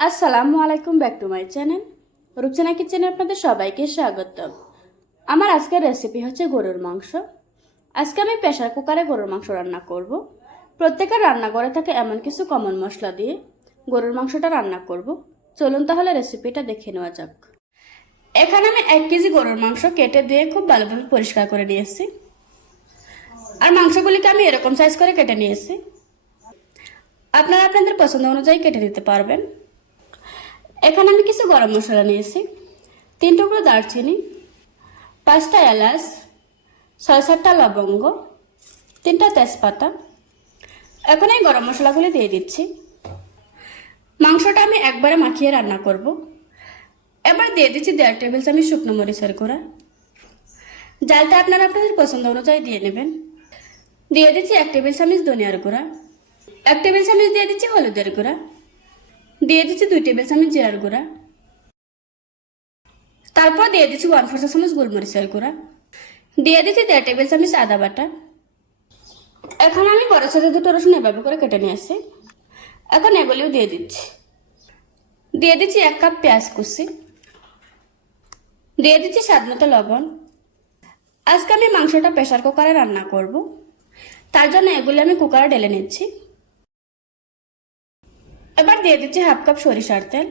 আসসালামু আলাইকুম, back to my channel. Rupchana কিচেনে আপনাদের সবাইকে স্বাগত আমার আজকের রেসিপি হচ্ছে গরুর মাংস। আজকে আমি প্রেশার কুকারে গরুর মাংস রান্না করব। প্রত্যেকের রান্নাঘরে থাকে এমন কিছু কমন মশলা দিয়ে গরুর মাংসটা রান্না করব। চলুন তাহলে রেসিপিটা দেখে নেওয়া যাক। এখানে আমি এক কেজি গরুর মাংস কেটে দিয়ে খুব ভালোভাবে পরিষ্কার করে নিয়েছি। আর মাংসগুলিকে আমি এরকম সাইজ করে কেটে নিয়েছি। আপনারা আপনাদের পছন্দ অনুযায়ী কেটে নিতে পারবেন। এখানে আমি কিছু গরম মশলা নিয়েছি। তিন টুকরো দারচিনি, পাঁচটা এলাচ, ছয় সাতটা লবঙ্গ, তিনটা তেজপাতা। এখন এই গরম মশলাগুলি দিয়ে দিচ্ছি। মাংসটা আমি একবারে মাখিয়ে রান্না করব। এবার দিয়ে দিচ্ছি দেড় টেবিল চামচ শুকনো মরিচের গুঁড়া। জালটা আপনারা আপনাদের পছন্দ অনুযায়ী দিয়ে নেবেন। দিয়ে দিচ্ছি এক টেবিল চামচ ধনিয়ার গুঁড়া। এক টেবিল চামচ দিয়ে দিচ্ছি হলুদের গুঁড়া। দিয়ে দিচ্ছি দুই টেবিল চামচ জিরার গুঁড়া। তারপর দিয়ে দিচ্ছি ওয়ান ফোর চামচ গোলমরিচের গুঁড়া। দিয়ে দিচ্ছি দেড় টেবিল চামচ আদা বাটা। এখন আমি বড় সাথে দুটো রসুন এভাবে করে কেটে নিয়ে আসি এখন এগুলিও দিয়ে দিচ্ছি। দিয়ে দিচ্ছি এক কাপ পেঁয়াজ কুচি। দিয়ে দিচ্ছি স্বাদ মতো লবণ। আজকে আমি মাংসটা প্রেশার কুকারে রান্না করব। তার জন্য এগুলি আমি কুকারে ঢেলে নিচ্ছি। দিয়ে দিচ্ছি হাফ কাপ সরিষার তেল।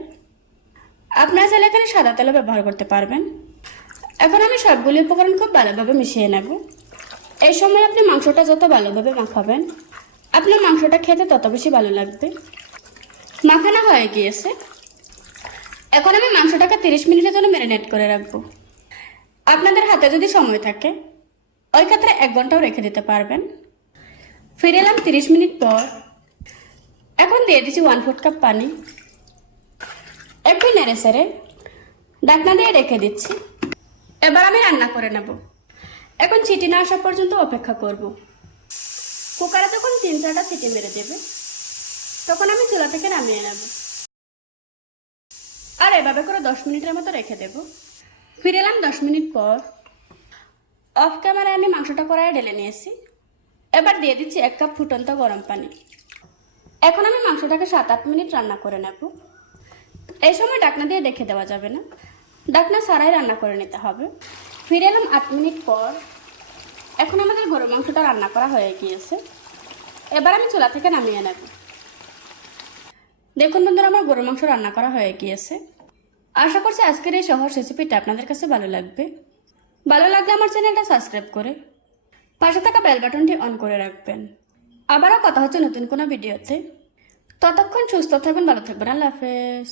আপনারা চাইলে এখানে সাদা তেলও ব্যবহার করতে পারবেন। এখন আমি সবগুলি উপকরণ খুব ভালোভাবে মিশিয়ে নেব। এই সময় আপনি মাংসটা যত ভালোভাবে মাখাবেন, আপনার মাংসটা খেতে তত বেশি ভালো লাগবে। মাখানো হয়ে গিয়েছে। এখন আমি মাংসটাকে তিরিশ মিনিটের জন্য ম্যারিনেট করে রাখব। আপনাদের হাতে যদি সময় থাকে, ওই ক্ষেত্রে এক ঘন্টাও রেখে দিতে পারবেন। ফিরে এলাম তিরিশ মিনিট পর। এখন দিয়ে দিচ্ছি ওয়ান ফোর্থ কাপ পানি। একটু নেড়ে সেড়ে ডাকনা দিয়ে রেখে দিচ্ছি। এবার আমি রান্না করে নেব। এখন চিটি না আসা পর্যন্ত অপেক্ষা করব। কুকারে যখন তিন চারটা সিটি মেরে দেবে তখন আমি চুলা থেকে নামিয়ে নেব। আর এভাবে করে দশ মিনিটের মতো রেখে দেব। ফিরে এলাম দশ মিনিট পর। অফ ক্যামেরায় আমি মাংসটা কড়াইয়ে ঢেলে নিয়েছি। এবার দিয়ে দিচ্ছি এক কাপ ফুটন্ত গরম পানি। এখন আমি মাংসটাকে সাত আট মিনিট রান্না করে নেব। এই সময় ডাকনা দিয়ে রেখে দেওয়া যাবে না। ডাকনা সারাই রান্না করে নিতে হবে। ফিরে এলাম আট মিনিট পর। এখন আমাদের গরু মাংসটা রান্না করা হয়ে গিয়েছে। এবার আমি চুলা থেকে নামিয়ে নেব। দেখুন বন্ধুরা, আমার গরু মাংস রান্না করা হয়ে গিয়েছে। আশা করছি আজকের এই সহজ রেসিপিটা আপনাদের কাছে ভালো লাগবে। ভালো লাগলে আমার চ্যানেলটা সাবস্ক্রাইব করে পাশে থাকা বেল বাটনটি অন করে রাখবেন। আবারও কথা হচ্ছে নতুন কোনো ভিডিওতে। ততক্ষণ সুস্থ থাকবেন ভালো থাকবেন। আল্লাহ হাফেজ।